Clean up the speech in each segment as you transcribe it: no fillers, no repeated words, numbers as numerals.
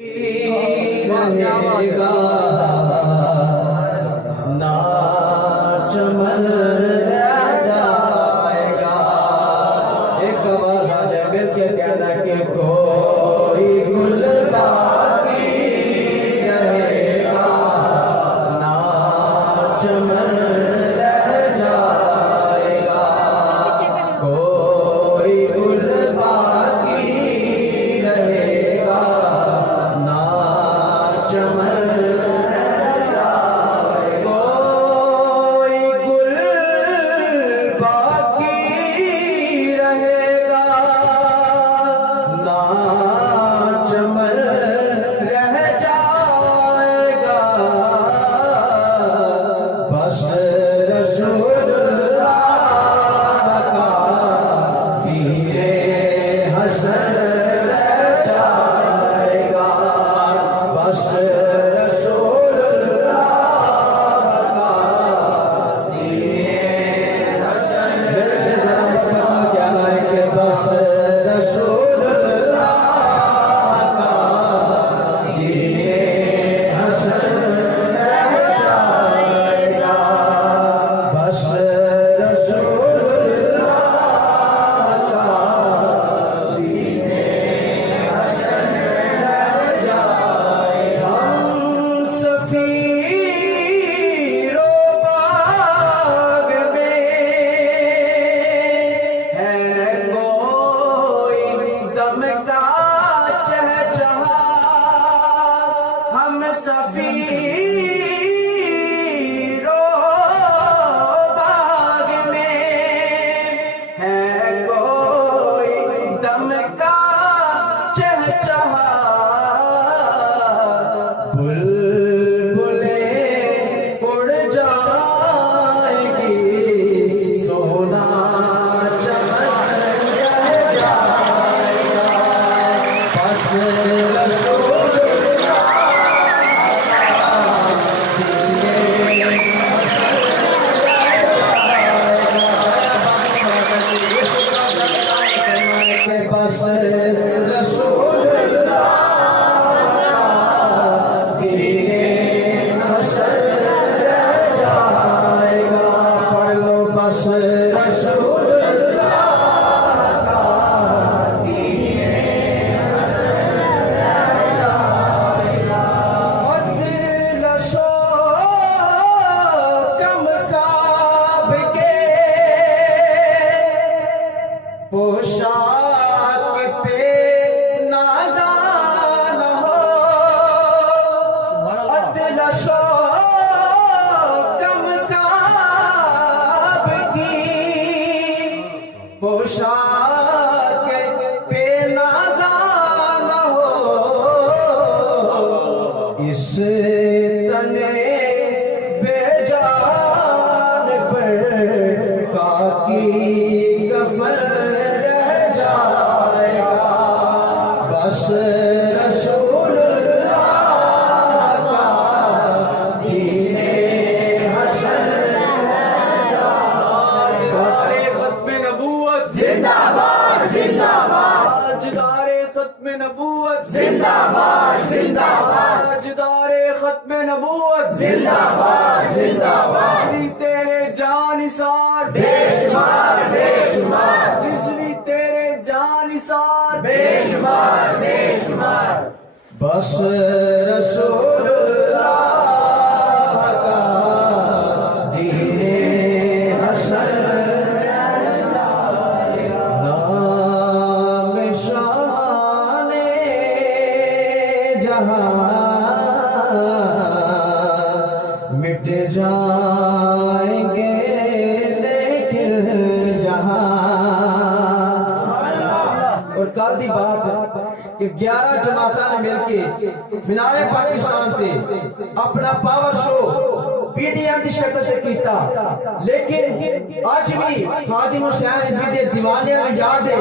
रहेगा ना चमन रह जाएगा। एक आवाज है मिल के कहना कि कोई गुल बाकी रहेगा ना चमन रह जाएगा। कोई गुल बाकी रहेगा ना चमन रह जाएगा। कोई गुल बाकी रहेगा ना चमन रह जाएगा। बस रसूलुल्लाह का धीरे हसन रह जाएगा। बस रसूलुल्लाह का धीरे हसन मेरे जरा पता क्या है कि बस रसूलुल्लाह का धीरे हसन रह जाएगा। बस रसूलुल्लाह का धीरे हसन रह जाएगा। हम सफीरो बाग में है कोई दम का चहचहा। हम सफीरो बाग में है कोई दम का चहचहा। बुलबुलें उड़ जाएगी सोना चमन रह जाएगा। बस रसूलुल्लाह बस रसूलुल्लाह धीरे हसन रह जाएगा। पढ़ लो बस रसूलुल्लाह का धीरे हसन रह जाएगा। दिलशो कम ख्वाब के पोशाक पे नाज़ा न हो। दिलशो कम ख्वाब की पोशाक पे नाज़ा न हो। इस तने बेजान पर खाकी कफन रह जाएगा। बस रसूलुल्लाह का धीरे हसन रह जाएगा। खत्म नबूवत जिंदाबाद जिंदाबाद ताजदारे खत्म नबूवत जिंदाबाद जिंदाबाद ताजदारे खत्म नबूवत जिंदाबाद जिंदाबाद जिसने तेरे जानिसार बेशुमार बेशुमार जिसने तेरे जानिसार बेशुमार बेशुमार बस रसूलुल्लाह का धीरे हसन नाम शाने जहां मिट जाएंगे लेकिन जहां। और कल की बात है कि 11 जमाता ने मिलके फिनाले पाकिस्तान से अपना पावर शो पीटीएम की शक्ल से किया। लेकिन आज भी खादिम हुसैन रिजवी दे दीवाने में याद है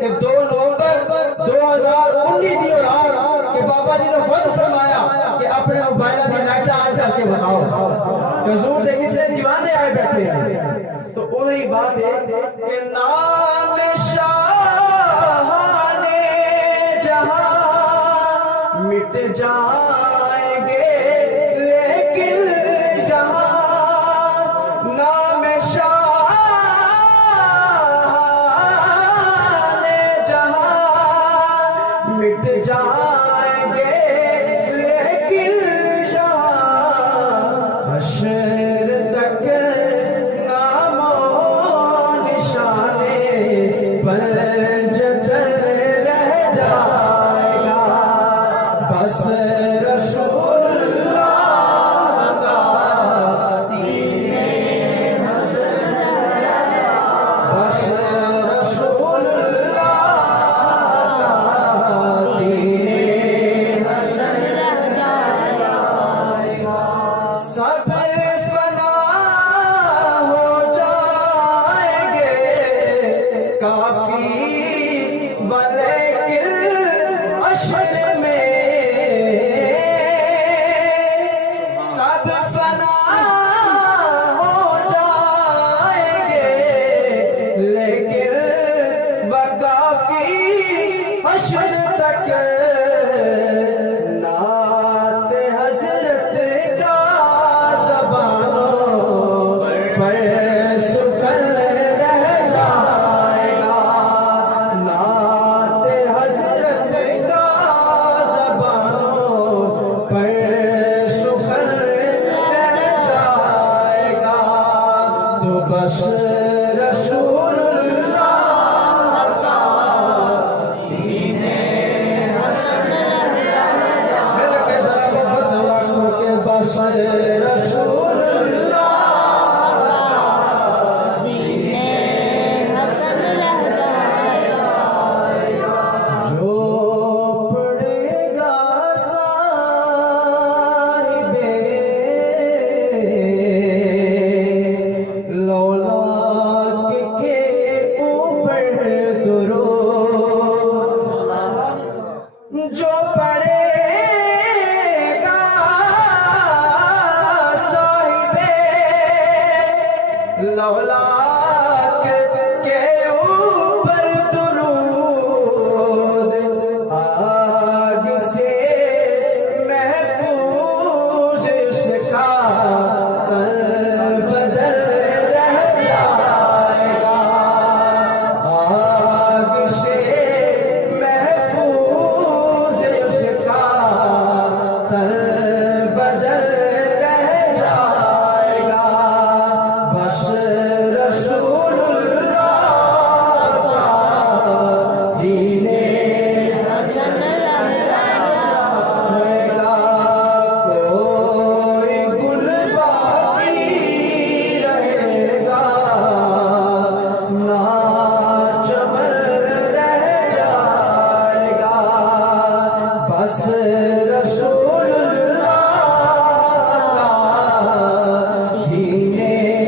कि 2 नवंबर 2019 की रात के बाबा जी ने खुद फरमाया कि अपने मोबाइल की लाइट ऑन करके बताओ। हजूर दे कितने दीवाने आए बैठे हैं। तो वही बात है कि नाम शाह ने जहां मिट मिट जाएंगे लेकिन यहाँ नाम शाने जहाँ मिट जाएंगे लेकिन यहाँ हश्र तक नामो निशाने पर जतन रह जाएगा बस रसूलुल्लाह का बस रसूलुल्लाह का दीने सब फना हो जाएंगे काफी वलेकिन अशर में सब फना हो जाएंगे लेकिन वकाफी अशर तक नात हजरत का ज़बानों पर सुखल रह जाएगा नात हजरत का ज़बानों पर सुखल रह जाएगा तो बस रसूलुल्लाह का मिलके जरा मोहब्बत लाखों के बस रसूलुल्लाह जो पड़ेगा साहिबे लौलाक के ऊपर दुरूद जो पड़ेगा साहिबे लौलाक